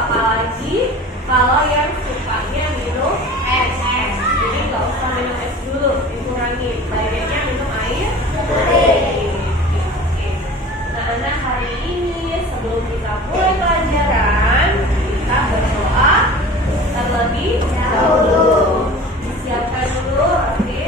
apalagi kalau yang sukanya minum es. Jadi nggak usah minum es dulu, dikurangin. Baiknya minum air putih. Oke. Nah, anak hari ini sebelum kita mulai pelajaran, kita berdoa terlebih dahulu. Disiapkan dulu, oke?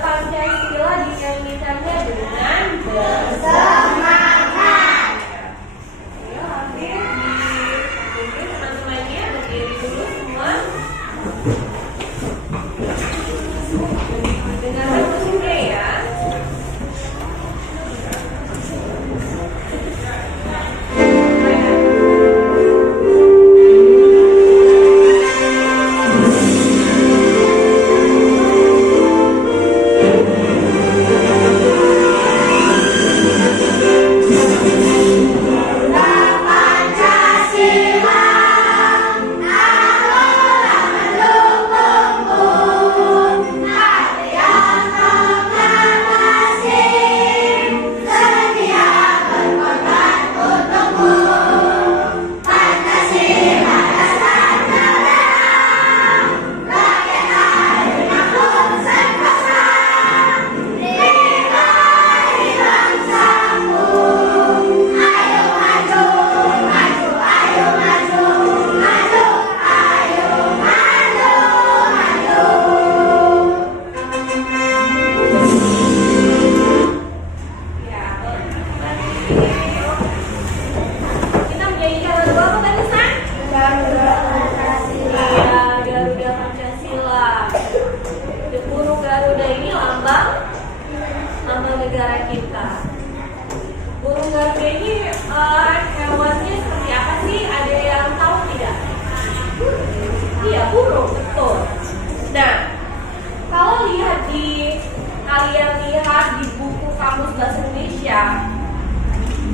Pancasila dinyanyikannya dengan bersemangat. Ayo hampir di teman-temannya berdiri dulu semua. Dengarkan musiknya ya. Negara kita. Burung Garuda ini hewannya seperti apa sih? Ada yang tahu tidak? Iya, burung, betul. Nah, kalau kalian lihat di buku Kamus Bahasa Indonesia,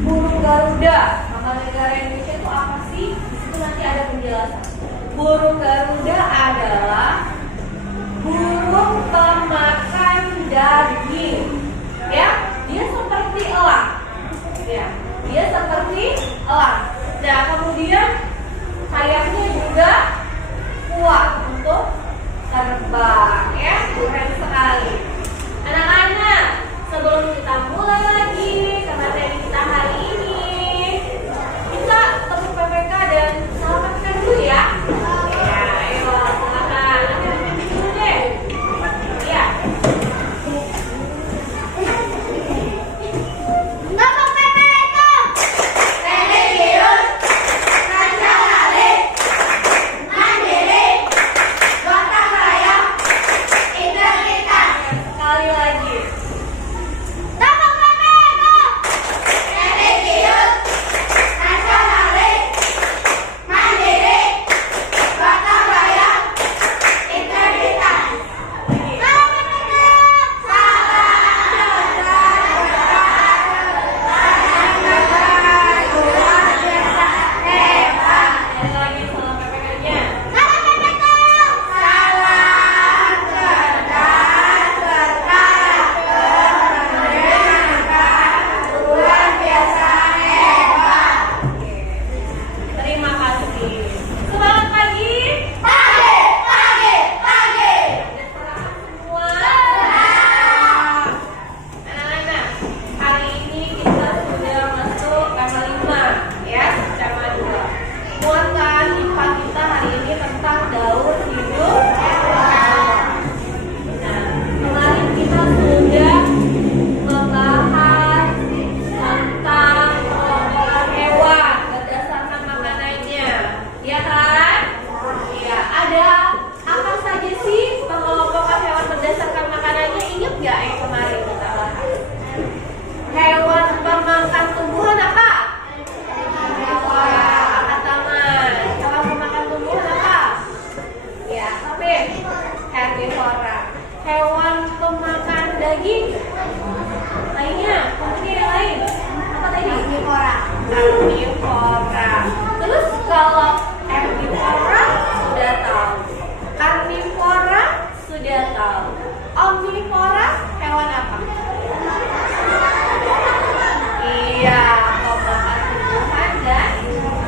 burung Garuda, nama negara Indonesia itu apa sih? Di situ nanti ada penjelasan. Burung Garuda adalah burung pemakan daging. Ya, dia seperti elang. Ya, dia seperti elang. Nah, kemudian sayapnya juga kuat untuk terbang. Ya, keren sekali. Anak-anak, sebelum kita mulai lagi ke materi kita hari ini, kita tepuk PPK dan selamatkan dulu ya. Ya, ayo silakan. Nanti dulu deh. Ya. Karnivora. Terus kalau herbivora sudah tahu, karnivora sudah tahu, omnivora hewan apa? Iya, pemakan tumbuhan dan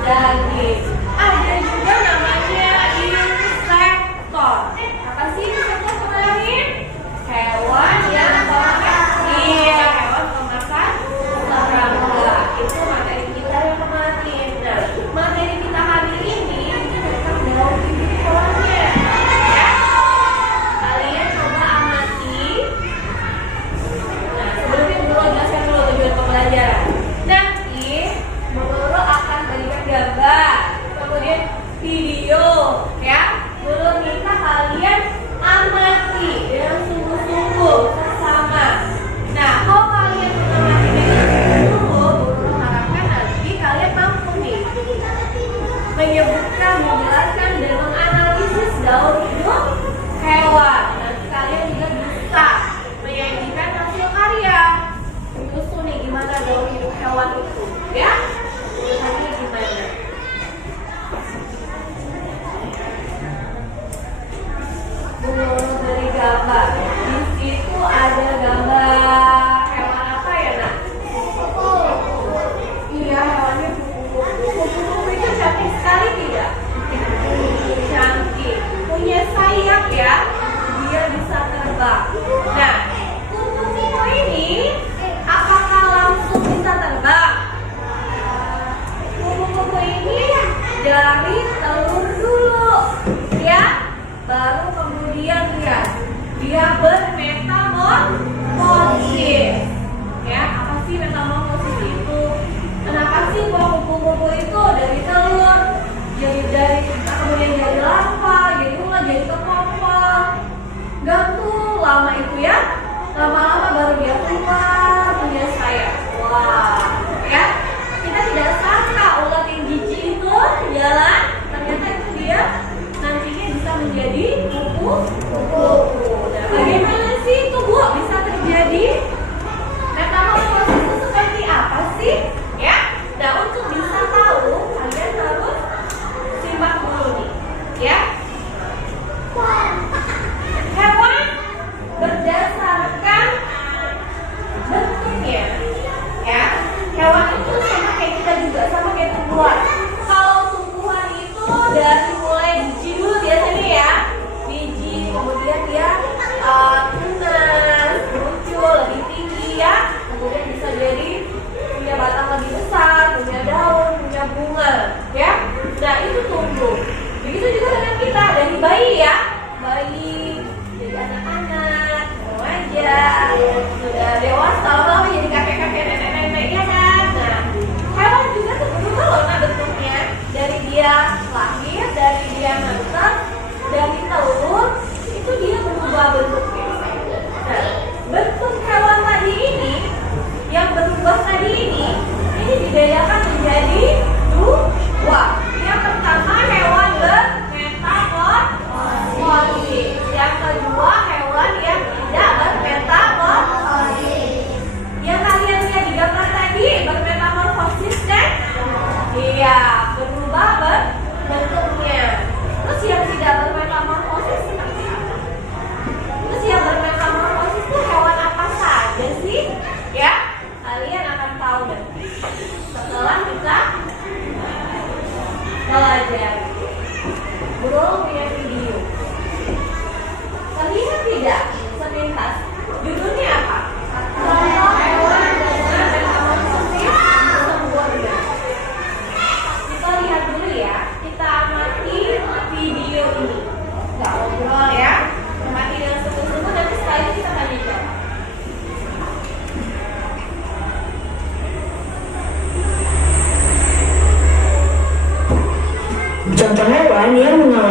daging. Ada juga namanya insektor. Apa sih insektor kemarin? Hewan yang pemakan. Iya, hewan pemakan serangga. Itu materi kita yang kemarin. Nah, materi kita hari ini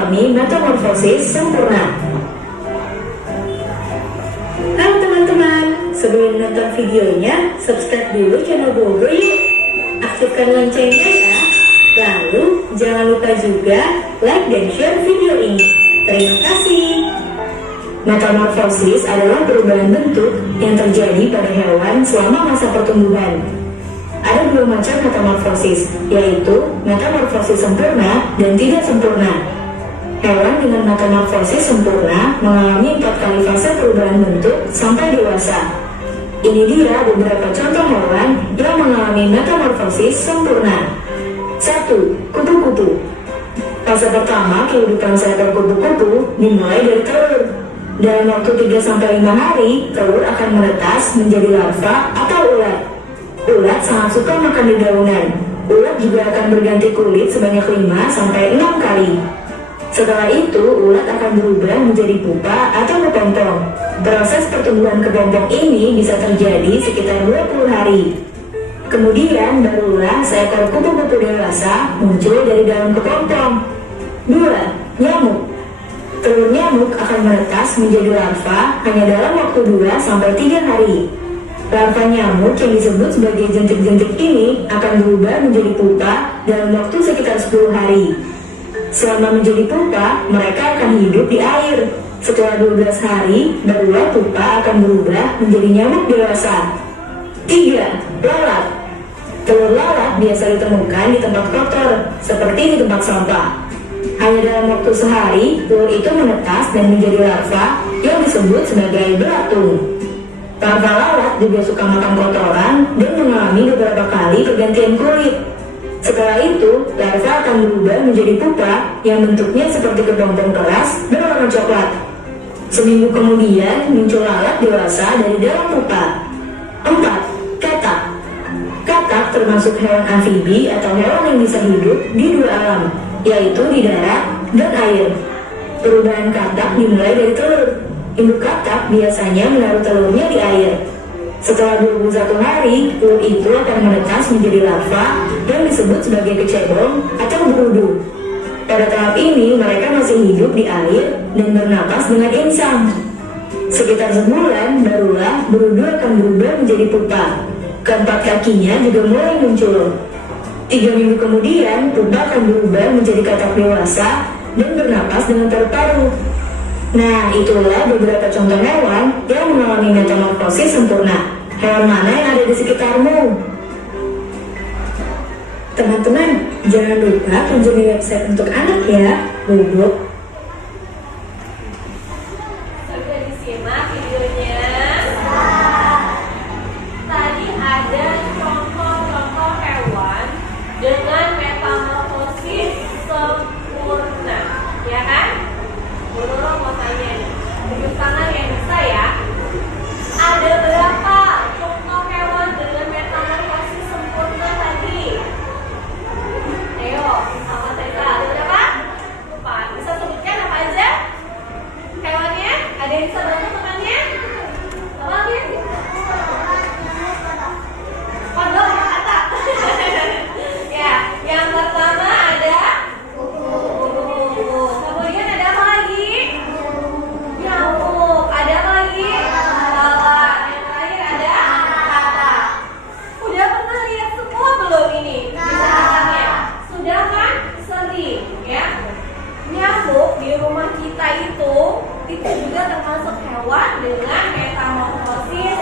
mengalami metamorfosis sempurna. Halo teman-teman, sebelum nonton videonya, subscribe dulu channel Bobo yuk. Aktifkan loncengnya ya. Lalu, jangan lupa juga like dan share video ini. Terima kasih. Metamorfosis adalah perubahan bentuk yang terjadi pada hewan selama masa pertumbuhan. Ada dua macam metamorfosis, yaitu metamorfosis sempurna dan tidak sempurna. Hewan dengan metamorfosis sempurna mengalami 4 kali fase perubahan bentuk sampai dewasa. Ini dia beberapa contoh hewan yang mengalami metamorfosis sempurna. 1. Kupu-kupu. Fase pertama kehidupan seekor kupu-kupu dimulai dari telur. Dalam waktu 3-5 hari, telur akan menetas menjadi larva atau ulat. Ulat sangat suka makan dedaunan. Ulat juga akan berganti kulit sebanyak 5-6 kali. Setelah itu, ulat akan berubah menjadi pupa atau kepompong. Proses pertumbuhan kepompong ini bisa terjadi sekitar 20 hari. Kemudian barulah seekor kupu-kupu dewasa muncul dari dalam kepompong. 2. Nyamuk. Telur nyamuk akan menetas menjadi larva hanya dalam waktu 2-3 hari. Larva nyamuk yang disebut sebagai jentik-jentik ini akan berubah menjadi pupa dalam waktu sekitar 10 hari. Selama menjadi pupa, mereka akan hidup di air. Setelah 12 hari, barulah pupa akan berubah menjadi nyamuk dewasa. 3. Lalat. Telur lalat biasa ditemukan di tempat kotor, seperti di tempat sampah. Hanya dalam waktu sehari, telur itu menetas dan menjadi larva yang disebut sebagai belatung. Larva lalat juga suka makan kotoran dan mengalami beberapa kali pergantian kulit. Setelah itu, larva akan berubah menjadi pupa yang bentuknya seperti kepompong keras berwarna coklat. Seminggu kemudian, muncul lalat dewasa dari dalam pupa. 4. Katak. Katak termasuk hewan amfibi atau hewan yang bisa hidup di dua alam, yaitu di darat dan air. Perubahan katak dimulai dari telur. Induk katak biasanya menaruh telurnya di air. Setelah 21 hari, telur itu akan menetas menjadi larva yang disebut sebagai kecebong atau berudu. Pada tahap ini, mereka masih hidup di air dan bernapas dengan insang. Sekitar sebulan, barulah berudu akan berubah menjadi pupa. Keempat kakinya juga mulai muncul. 3 minggu kemudian, pupa akan berubah menjadi katak dewasa dan bernapas dengan paru-paru. Nah, itulah beberapa contoh hewan yang mengalami metamorfosis sempurna. Hewan mana yang ada di sekitarmu? Teman-teman, jangan lupa kunjungi website untuk anak ya, Bobo. Sudah disimak videonya? Tadi ada contoh-contoh hewan dengan metamorfosis sempurna, ya kan? Menurut mau tanya nih, tunjuk tangan yang bisa ya. Ada berapa contoh hewan dengan metamorfosis sempurna tadi? Ayo, sama Teta. Ada berapa? 4. Bisa sebutkan apa aja? Hewannya? Ada yang bisa bantu temannya? Apa lagi? Kodok ya, kata. Ya, yang pertama ada kupu-kupu. Kemudian ada apa lagi? Nyamuk. Ada apa lagi? Lalat. Yang terakhir ada katak. Udah pernah lihat semua belum ini? Binatangnya? Sudah kan? Sering ya. Nyamuk di rumah kita itu juga termasuk hewan dengan metamorfosis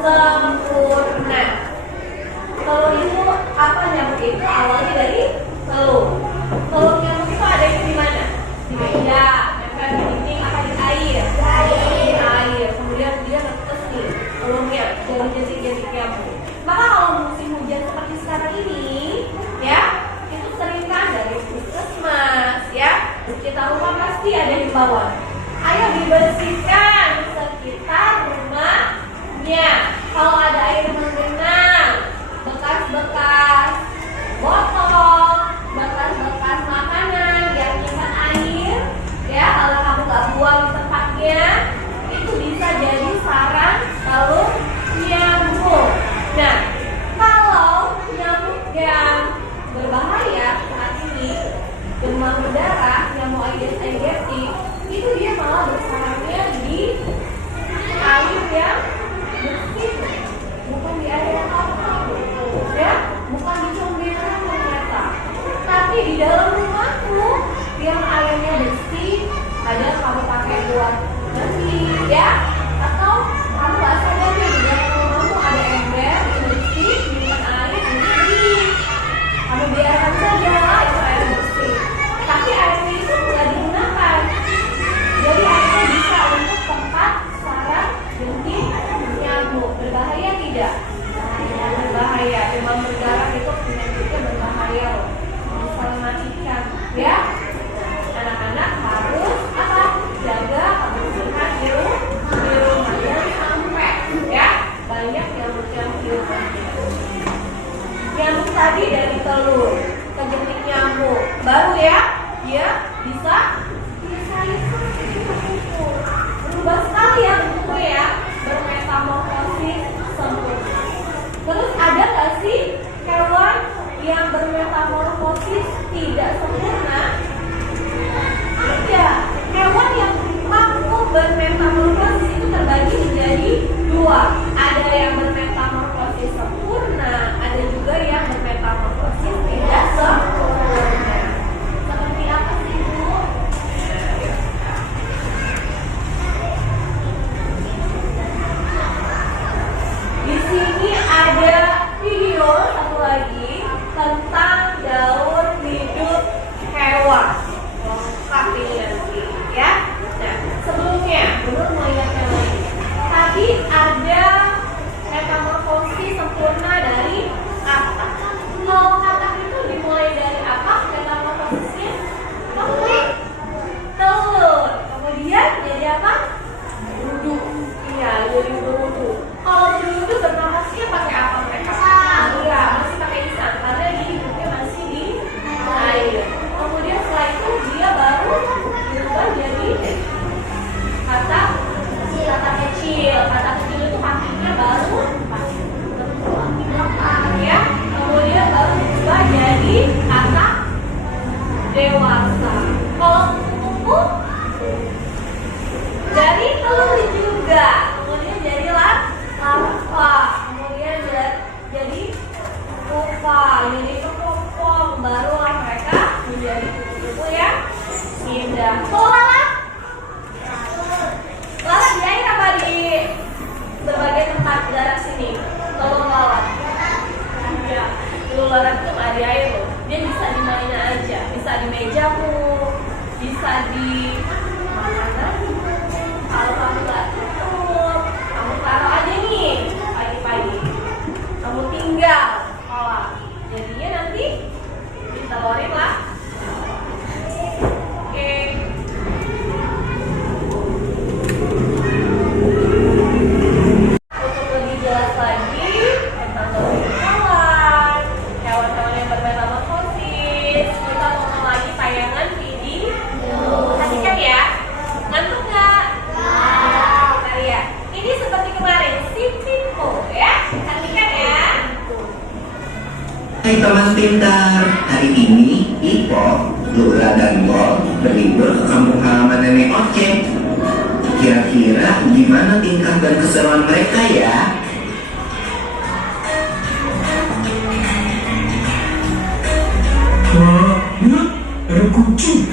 sempurna. Telur itu apa, nyamuk itu awalnya dari telur. Telur nyamuk itu ada di mana? Di meja, nempel di dinding apa di air? Di air. Kemudian dia netes nih telurnya dari jentik-jentik nyamuk. Maka kalau musim hujan seperti sekarang ini, ya, itu sering kan dari puskesmas, ya. Kita rumah pasti ada di bawah. Ayo dibersihkan sekitar rumahnya. Kalau ada air menggenang, bekas-bekas botol, bekas-bekas makanan yang nyimpan air, ya, kalau kamu nggak buang di tempatnya, itu bisa jadi sarang telur nyamuk. Nah, kalau nyamuk yang berbahaya saat ini, demam berdarah, nyamuk Aedes tidak? Berbahaya. Demam berdarah itu penyakitnya berbahaya loh. Bisa mematikan, ya. Anak-anak harus apa? Jaga kebersihan di rumah. Jangan sampai ya banyak yang berjamur di rumah. Nyamuk tadi dari telur, kejenik nyamuk baru ya, dia bisa berubah sekali ya bentuknya ya, bermetamorfosis sempurna. Terus ada nggak sih hewan yang bermetamorfosis tidak sempurna? Ada. Hewan yang mampu bermetamorfosis itu terbagi menjadi dua. Ada yang bermetamorfosis sempurna, ada juga yang bermetamorfosis tidak sempurna. Seperti apa sih, Bu? Di sini ada video satu lagi tentang daur hidup hewan. Lengkap ini nanti ya. Nah, sebelumnya Bunur mau lihat yang lain. Tadi ada metamorfosis sempurna dari katak. Kalau katak itu dimulai dari apa? Metamorfosisnya telur. Kemudian jadi apa? Berudu. Iya, jadi berudu. Kalau berudu bernafasnya pakai apa mereka? Enggak, masih pakai insang karena dia hidupnya masih di air. Kemudian setelah itu dia baru berubah jadi katak kecil. Katak kecil itu kakinya baru ya. Kemudian baru berubah jadi katak dewasa. Kalau kupu-kupu dari telur juga. Kemudian jadi larva. Kemudian jadi pupa, jadi kepompong. Barulah mereka menjadi kupu-kupu yang indah. Kalau lalat di air apa di berbagai tempat darat sini? Kalau lalat ya, kalau lalat itu nggak di air loh. Dia bisa di mana aja, bisa di mejamu, bisa di mana. Kalau kamu nggak tutup, kamu taruh aja nih pagi-pagi. Kamu tinggal sekolah, jadinya nanti ditelorin lah. Oke. Untuk lebih jelas lagi tentang hewan yang bermetamorfosis, kita ngomong lagi tayangan video. Perhatikan ya, ngantuk nggak? Bentar ya. Ini seperti kemarin, si Pipo ya. Perhatikan ya. Hai teman pintar, hari ini Ipo, Lura, dan Bol berlibur ke kampung halaman nenek Oce. Kira-kira gimana tingkah dan keseruan mereka ya? Wah, lihat, ada kucing.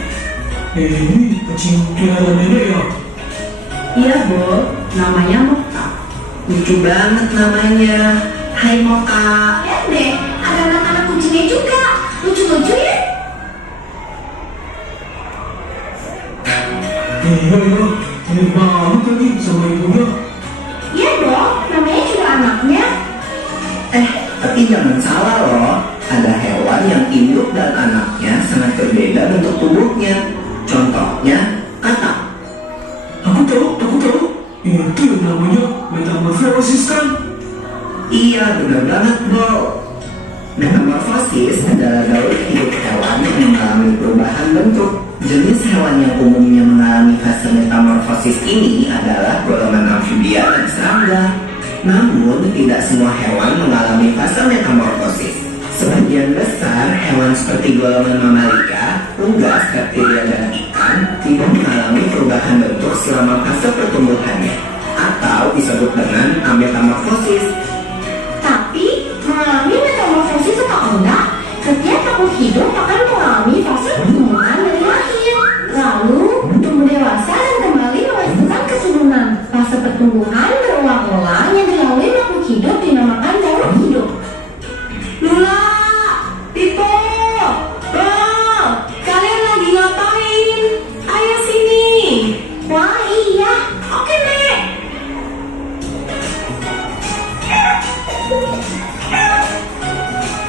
Ini kucing peliharaan nenek ya? Iya, Bo, namanya Moka. Lucu banget namanya. Hai Moka. Lihat deh, ada anak-anak kucingnya juga. Lucu-lucu ya? Iya, mirip banget lagi sama ibunya. Iya dong, namanya juga anaknya. Tapi jangan salah loh. Ada hewan yang induk dan anaknya sangat berbeda bentuk tubuhnya. Contohnya, katak. Aku tahu. Itu yang namanya metamorfosis kan? Iya, benar banget, Bro. Metamorfosis adalah daur hidup hewan yang mengalami perubahan bentuk. Jenis hewan yang umumnya mengalami fase metamorfosis ini adalah golongan amfibia dan serangga. Namun, tidak semua hewan mengalami fase metamorfosis. Sebagian besar hewan seperti golongan mamalia, unggas, reptilia, dan ikan tidak mengalami perubahan bentuk selama fase pertumbuhannya, atau disebut dengan ametamorfosis. Tapi, mengalami metamorfosis atau enggak, setiap makhluk hidup akan mengalami fase pertumbuhan dari lahir. Lalu, tumbuh dewasa dan kembali menghasilkan keturunan. Fase pertumbuhan berulang-ulang yang dilalui makhluk hidup dinamakan daur hidup. Lula, Pipo, Bol, kalian lagi ngapain? Ayo sini. Wah iya, oke Nek.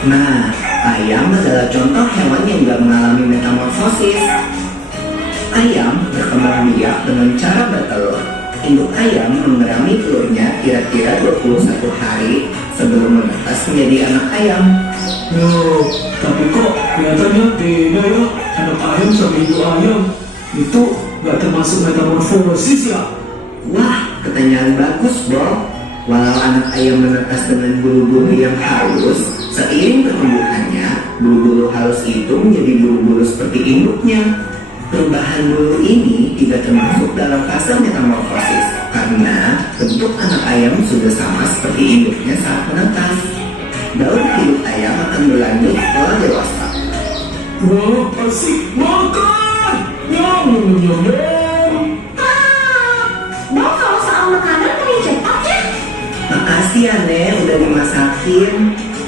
Nah, ayam adalah contoh hewan yang nggak mengalami metamorfosis. Ayam berkembang biak dengan cara bertelur. Induk ayam mengerami telurnya kira-kira 21 hari sebelum menetas menjadi anak ayam. Loh, tapi kok kelihatannya beda ya. Anak ayam sama induk ayam itu nggak termasuk metamorfosis ya? Wah, pertanyaan bagus, Bob. Walau anak ayam menetas dengan bulu-bulu yang halus, seiring pertumbuhannya, bulu-bulu halus itu menjadi bulu-bulu seperti induknya. Perubahan bulu ini tidak termasuk dalam fase metamorfosis karena bentuk anak ayam sudah sama seperti induknya saat menetas. Daur hidup ayam akan berlanjut setelah dewasa. Wah, asik makan! Nyam, nyam, nyam, nyam. Bang, kalau soal makanan paling cepat ya. Makasih ya, Nek, udah dimasakin.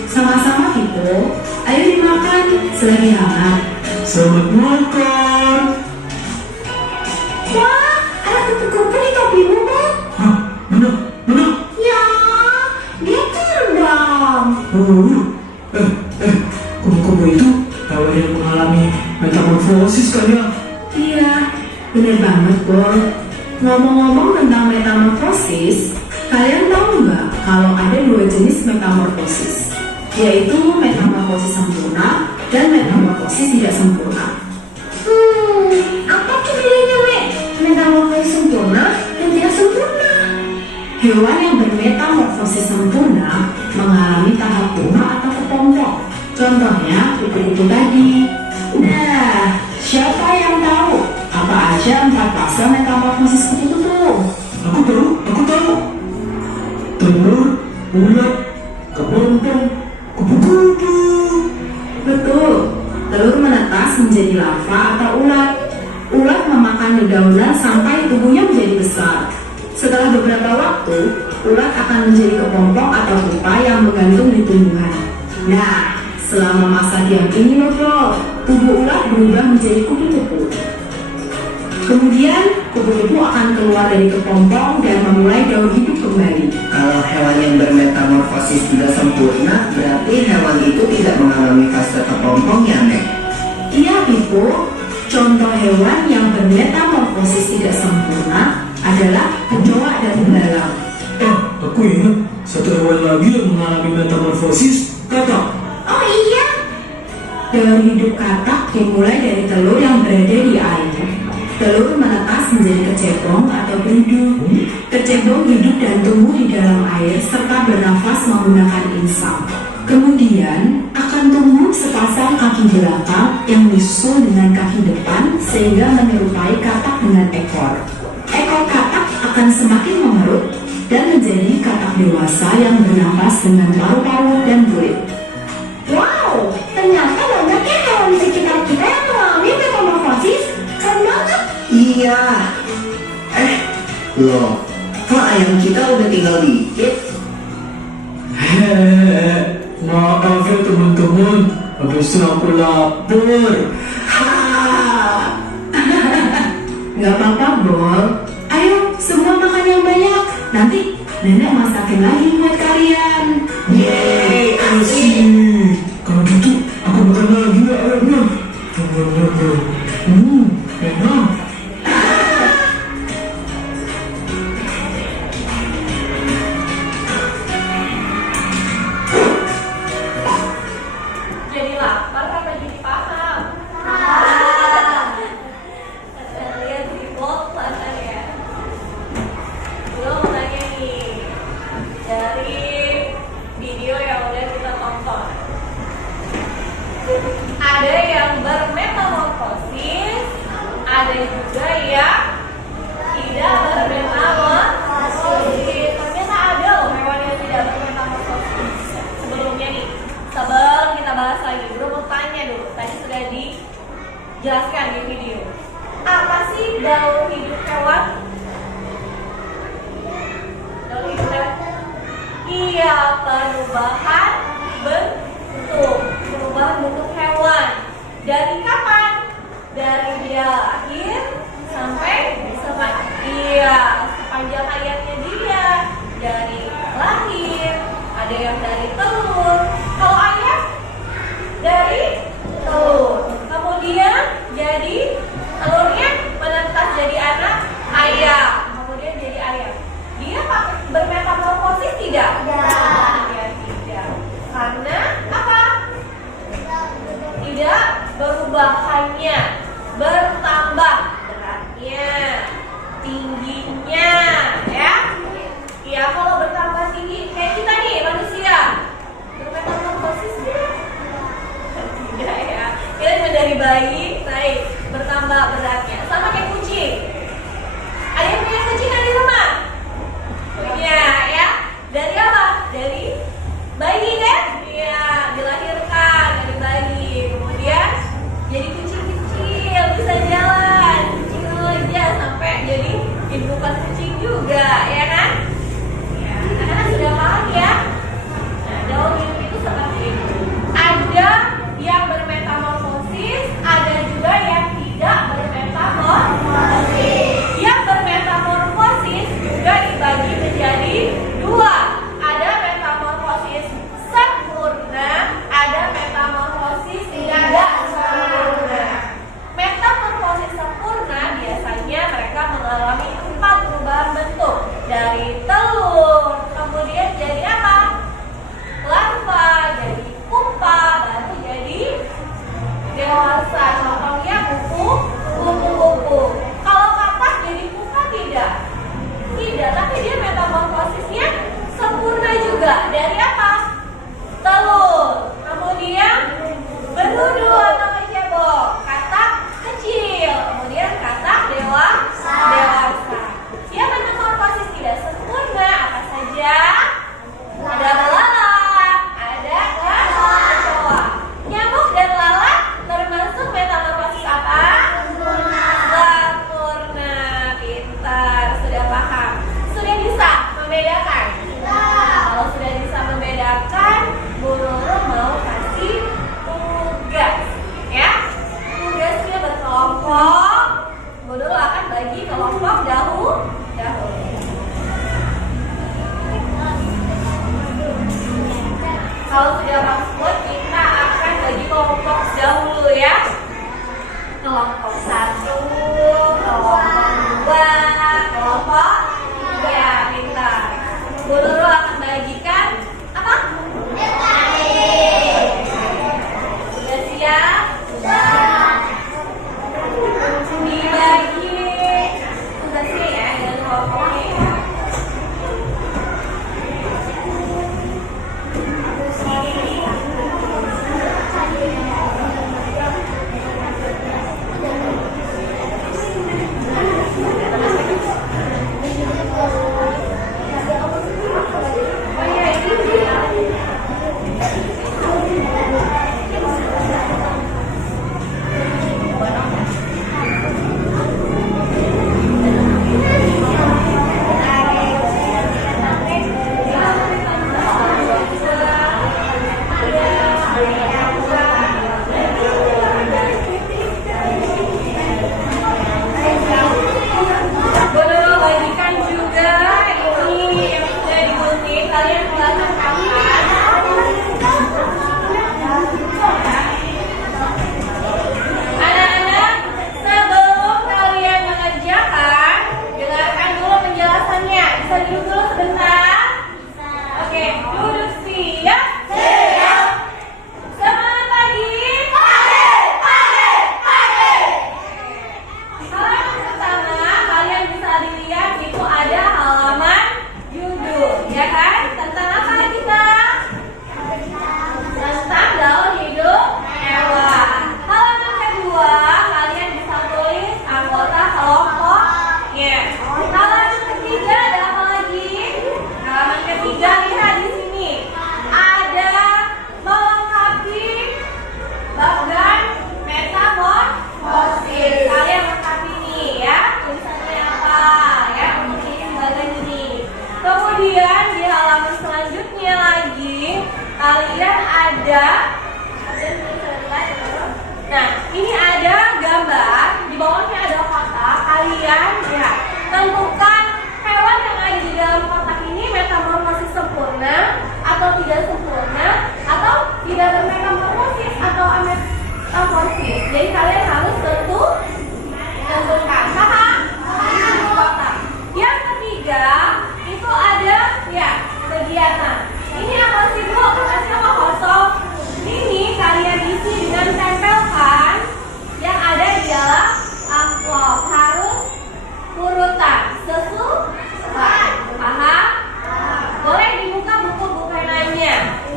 Sama-sama, Pipo. Ayo dimakan selagi hangat. Selamat makan! Wah, ada kupu-kupu di topimu, Bang. Hah? Mana? Mana? Ya, dia terbang. Kupu-kupu itu hewan yang mengalami metamorfosis kan ya? Iya, bener banget, Bol. Ngomong-ngomong tentang metamorfosis, kalian tahu nggak kalau ada 2 jenis metamorfosis, yaitu metamorfosis sempurna dan metamorfosis tidak sempurna. Apa tuh bedanya, Mek? Metamorfosis sempurna dan tidak sempurna. Hewan yang bermetamorfosis sempurna mengalami tahap tuna atau kepompong. Contohnya kupu-kupu tadi. Nah, siapa yang tahu apa aja 4 fase metamorfosis kupu-kupu? Aku tahu. Telur, ulat, kepompong, kupu-kupu. Betul, telur menetas menjadi larva atau ulat. Ulat memakan dedaunan sampai tubuhnya menjadi besar. Setelah beberapa waktu, ulat akan menjadi kepompong atau pupa yang menggantung di tumbuhan. Nah, selama masa diam ini loh, Bro, tubuh ulat berubah menjadi kupu-kupu. Kemudian, kupu-kupu akan keluar dari kepompong dan memulai daur hidup kembali. Kalau hewan yang bermetamorfosis tidak sempurna, berarti hewan itu tidak mengalami fase kepompong ya, Nek? Iya, Pipo. Contoh hewan yang bermetamorfosis tidak sempurna adalah kecoa dan belalang. Aku ingat satu hewan lagi yang mengalami metamorfosis, katak. Oh iya, Daur hidup katak dimulai dari telur yang berada di air. Telur menetas menjadi kecebong atau berudu. Kecebong hidup dan tumbuh di dalam air serta bernafas menggunakan insang. Kemudian akan tumbuh sepasang kaki belakang yang disusul dengan kaki depan sehingga menyerupai katak dengan ekor. Ekor katak akan semakin mengerut dan menjadi katak dewasa yang bernafas dengan paru-paru dan kulit. wow, ternyata banyak ya hewan di sekitar kita yang mengalami metamorfosis. Keren banget. Iya. Loh, kok ayam kita udah tinggal dikit? Maaf ya teman-teman, habis aku lapar. Gak apa-apa, Bol. Ayo, semua makan yang banyak. Nanti nenek masakin lagi buat kalian. Yeay, Asik. Kalau gitu, aku makan lagi ya ayamnya. Enak. Jadi lapar apa jadi paham? Lihat di blog pasar ya. Gue mau tanya nih, dari video yang udah kita tonton, ada yang bermetamorfosis, ada juga yang tidak bermetamorfosis. Ternyata ada loh hewan yang tidak bermetamorfosis. Sebelumnya nih, sebelum kita bahas lagi, gue mau tanya dulu. Tadi sudah dijelaskan di video. Apa sih daur hidup hewan? Daur hidup hewan? Iya, perubahan bentuk hewan. Dari kapan? Dari dia lahir sampai sepanjang hayatnya dia. Dari lahir, ada yang dari telur. Kalau ayam hewannya bertambah beratnya, tingginya, ya. Ya, kalau bertambah tinggi kayak kita nih manusia bermetamorfosis ya? Tidak ya. Kita dari bayi naik bertambah beratnya, sama kayak kucing. Ada yang punya kucing di rumah? Punya ya. Dari apa? Dari bayi kan? Iya, dilahirkan dari bayi, kemudian jadi kucing kecil, bisa jalan, kecil aja sampai jadi indukan kucing juga, ya kan? Ya, anak-anak sudah paham ya? Nah, daun itu seperti itu. Ada yang bermetamorfosis, ada juga yang tidak bermetamorfosis. Yang bermetamorfosis juga dibagi menjadi dua. Ada metamorfosis sempurna, ada metamorfosis tidak sempurna. Metamorfosis sempurna biasanya mereka mengalami 4 perubahan bentuk. Dari telur, kemudian jadi apa? Larva, jadi pupa, baru jadi dewasa. Contohnya kupu-kupu. Kalau katak jadi pupa tidak? Tidak, tapi dia metamorfosisnya sempurna juga. Dari apa? Telur, kemudian berudu atau mencebok, katak kecil, kemudian katak dewasa. Dia metamorfosis tidak sempurna, apa saja? Ada belalang, ada kecoa. Nyamuk dan lalat termasuk metamorfosis apa? Sempurna. Pintar, sudah paham. Sudah bisa membedakan? Kalau sudah bisa membedakan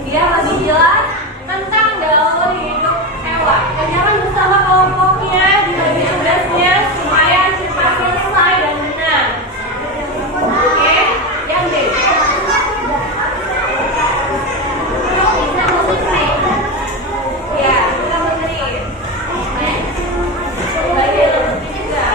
Dia lebih jelas tentang gaul hidup hewan. Kerjakan bersama kelompoknya, dibagi tugasnya supaya cepat selesai dan benar. Oke, yang B. Ya, kita menteri. Bagi juga.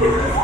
Thank you.